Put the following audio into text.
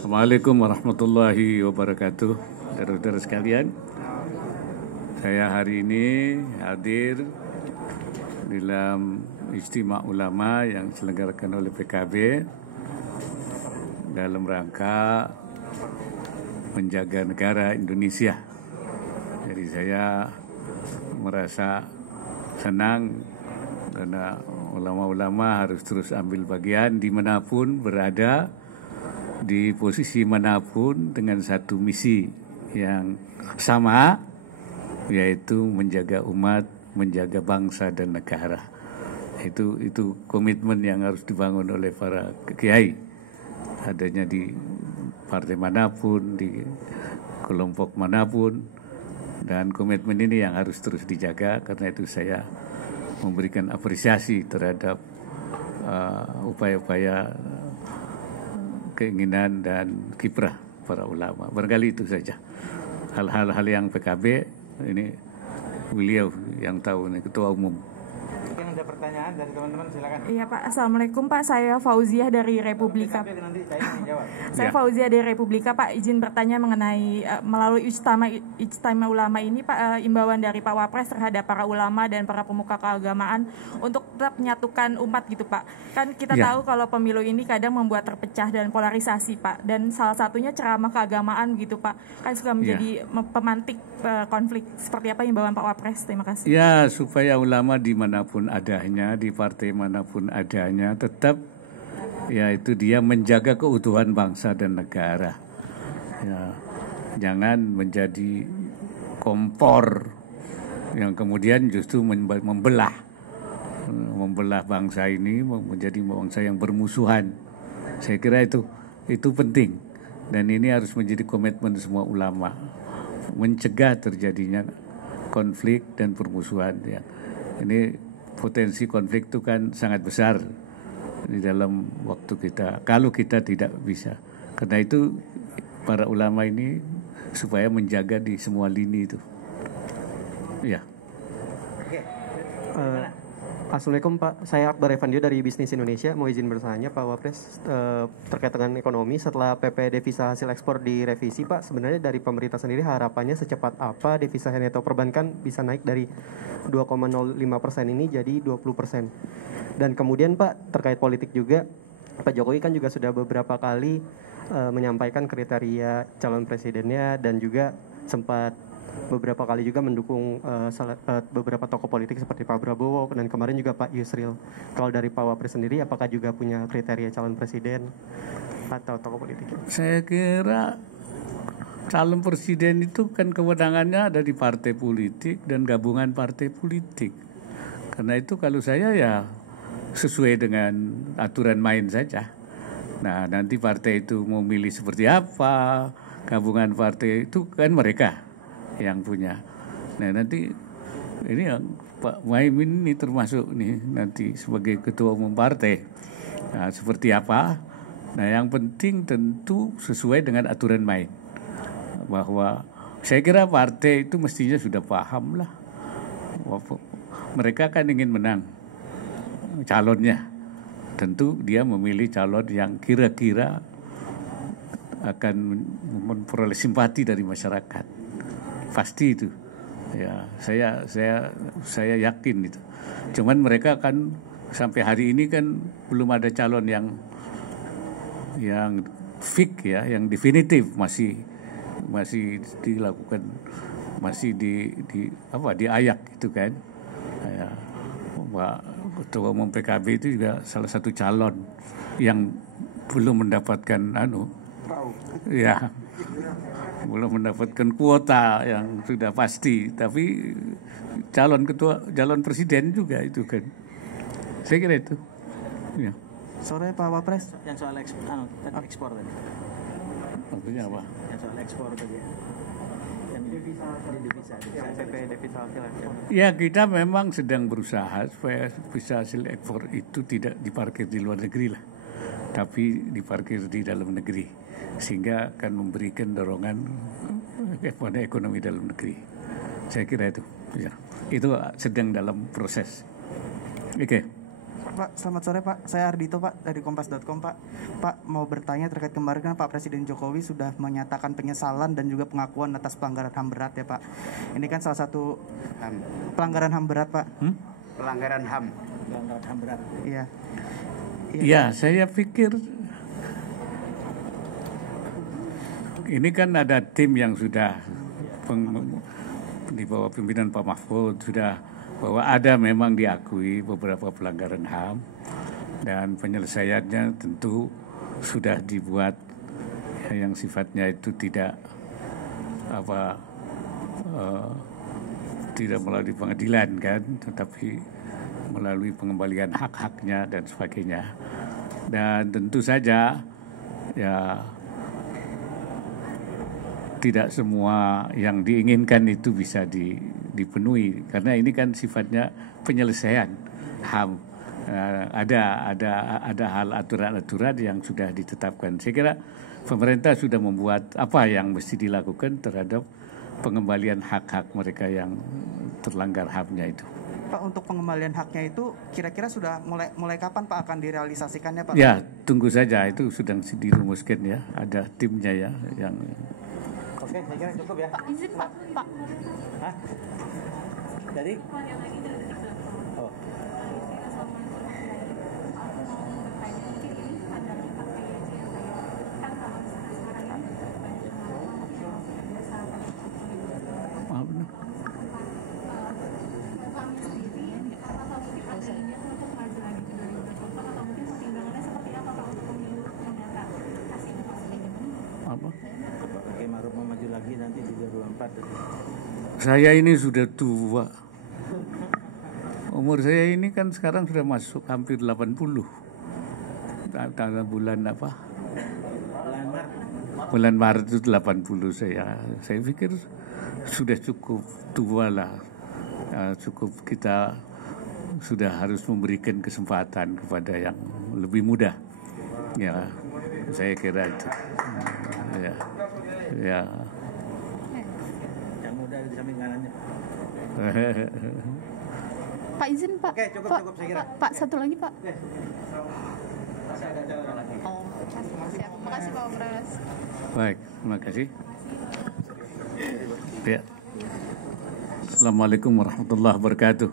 Assalamualaikum warahmatullahi wabarakatuh. Saudara-saudara sekalian, saya hari ini hadir dalam Ijtima Ulama yang diselenggarakan oleh PKB dalam rangka menjaga negara Indonesia. Jadi saya merasa senang karena ulama-ulama harus terus ambil bagian dimanapun berada, di posisi manapun dengan satu misi yang sama, yaitu menjaga umat, menjaga bangsa dan negara. Itu komitmen yang harus dibangun oleh para kiai, adanya di partai manapun, di kelompok manapun, dan komitmen ini yang harus terus dijaga. Karena itu saya memberikan apresiasi terhadap upaya-upaya, keinginan dan kiprah para ulama. Barangkali itu saja hal-hal yang PKB ini beliau yang tahu, ini ketua umum. Mungkin ada pertanyaan dari teman-teman, silakan. Iya Pak, Assalamualaikum Pak, saya Fauziah dari Republika. Nanti saya yang jawab. Saya Fauziah dari Republika Pak, izin bertanya mengenai melalui Ijtima Ulama ini Pak, imbauan dari Pak Wapres terhadap para ulama dan para pemuka keagamaan untuk tetap menyatukan umat gitu Pak. Kan kita tahu kalau pemilu ini kadang membuat terpecah dan polarisasi Pak, dan salah satunya ceramah keagamaan gitu Pak, kan suka menjadi pemantik konflik. Seperti apa imbauan Pak Wapres? Terima kasih. Ya, supaya ulama dimanapun adanya, di partai manapun adanya, tetap yaitu dia menjaga keutuhan bangsa dan negara. Ya, jangan menjadi kompor yang kemudian justru membelah bangsa ini menjadi bangsa yang bermusuhan. Saya kira itu penting, dan ini harus menjadi komitmen semua ulama, mencegah terjadinya konflik dan permusuhan. Ya, ini potensi konflik itu kan sangat besar di dalam waktu kita kalau kita tidak bisa. Karena itu para ulama ini supaya menjaga di semua lini itu. Ya. Assalamualaikum Pak, saya Akbar Evandio dari Bisnis Indonesia. Mau izin bertanya Pak Wapres terkait dengan ekonomi setelah PP devisa hasil ekspor direvisi Pak, sebenarnya dari pemerintah sendiri harapannya secepat apa devisa neto perbankan bisa naik dari 2,05% ini jadi 20%. Dan kemudian Pak, terkait politik juga, Pak Jokowi kan juga sudah beberapa kali menyampaikan kriteria calon presidennya, dan juga sempat beberapa kali juga mendukung beberapa tokoh politik seperti Pak Prabowo dan kemarin juga Pak Yusril. Kalau dari Pak Wapres sendiri, apakah juga punya kriteria calon presiden atau tokoh politik? Saya kira calon presiden itu kan kewenangannya ada di partai politik dan gabungan partai politik. Karena itu kalau saya ya sesuai dengan aturan main saja. Nah, nanti partai itu mau milih seperti apa, gabungan partai itu kan mereka yang punya. Nah, nanti ini Pak Muhaimin ini termasuk nih nanti sebagai ketua umum partai. Nah, seperti apa? Nah, yang penting tentu sesuai dengan aturan main. Bahwa saya kira partai itu mestinya sudah paham lah. Mereka kan ingin menang calonnya. Tentu dia memilih calon yang kira-kira akan memperoleh simpati dari masyarakat. Pasti itu. Ya, saya yakin itu. Cuman mereka kan sampai hari ini kan belum ada calon yang fix ya, yang definitif, masih dilakukan, masih diayak itu kan. Ya, Pak Ketua Umum PKB itu juga salah satu calon yang belum mendapatkan ya, belum mendapatkan kuota yang sudah pasti, tapi calon presiden juga itu kan. Saya kira itu. Ya. Sore Pak Wapres. Yang soal ekspor tadi. Maksudnya apa? Yang soal ekspor tadi. Yang devisa PP devisa hasil ekspor. Ya, kita memang sedang berusaha supaya bisa hasil ekspor itu tidak diparkir di luar negeri lah, tapi diparkir di dalam negeri, sehingga akan memberikan dorongan kepada ekonomi dalam negeri. Saya kira itu. Ya. Itu sedang dalam proses. Oke. Pak, selamat sore Pak. Saya Ardito Pak dari Kompas.com Pak. Pak, mau bertanya terkait kemarin kan Pak Presiden Jokowi sudah menyatakan penyesalan dan juga pengakuan atas pelanggaran HAM berat ya Pak. Ini kan salah satu pelanggaran HAM berat Pak. Pelanggaran HAM. Pelanggaran HAM berat. Iya. Ya, saya pikir ini kan ada tim yang sudah di bawah pimpinan Pak Mahfud sudah bahwa ada memang diakui beberapa pelanggaran HAM dan penyelesaiannya tentu sudah dibuat yang sifatnya itu tidak tidak melalui pengadilan kan, tetapi melalui pengembalian hak-haknya dan sebagainya. Dan tentu saja ya tidak semua yang diinginkan itu bisa dipenuhi karena ini kan sifatnya penyelesaian HAM. Ada hal aturan-aturan yang sudah ditetapkan. Saya kira pemerintah sudah membuat apa yang mesti dilakukan terhadap pengembalian hak-hak mereka yang terlanggar HAM-nya itu. Pak, untuk pengembalian haknya itu kira-kira sudah mulai kapan Pak akan direalisasikannya Pak? Ya, tunggu saja, itu sedang dirumuskan ya. Ada timnya ya yang. Oke, saya kira cukup ya. Pak, izin Pak. Hah? Jadi? Oh. Oke, Ma'ruf mau maju lagi nanti di 2024. Saya ini sudah tua. Umur saya ini kan sekarang sudah masuk hampir 80. Tanggal bulan apa? Bulan Maret itu 80 saya. Saya pikir sudah cukup tua lah. Cukup kita sudah harus memberikan kesempatan kepada yang lebih muda. Ya, saya kira itu. Ya. Ya. Yang muda di samping kanannya. Pak izin Pak. Oke, cukup saya kira. Pak satu lagi Pak. Masih ada calon lagi. Oh, siap. Makasih Pak Wapres. Baik, terima kasih. Ya. Assalamualaikum warahmatullahi wabarakatuh.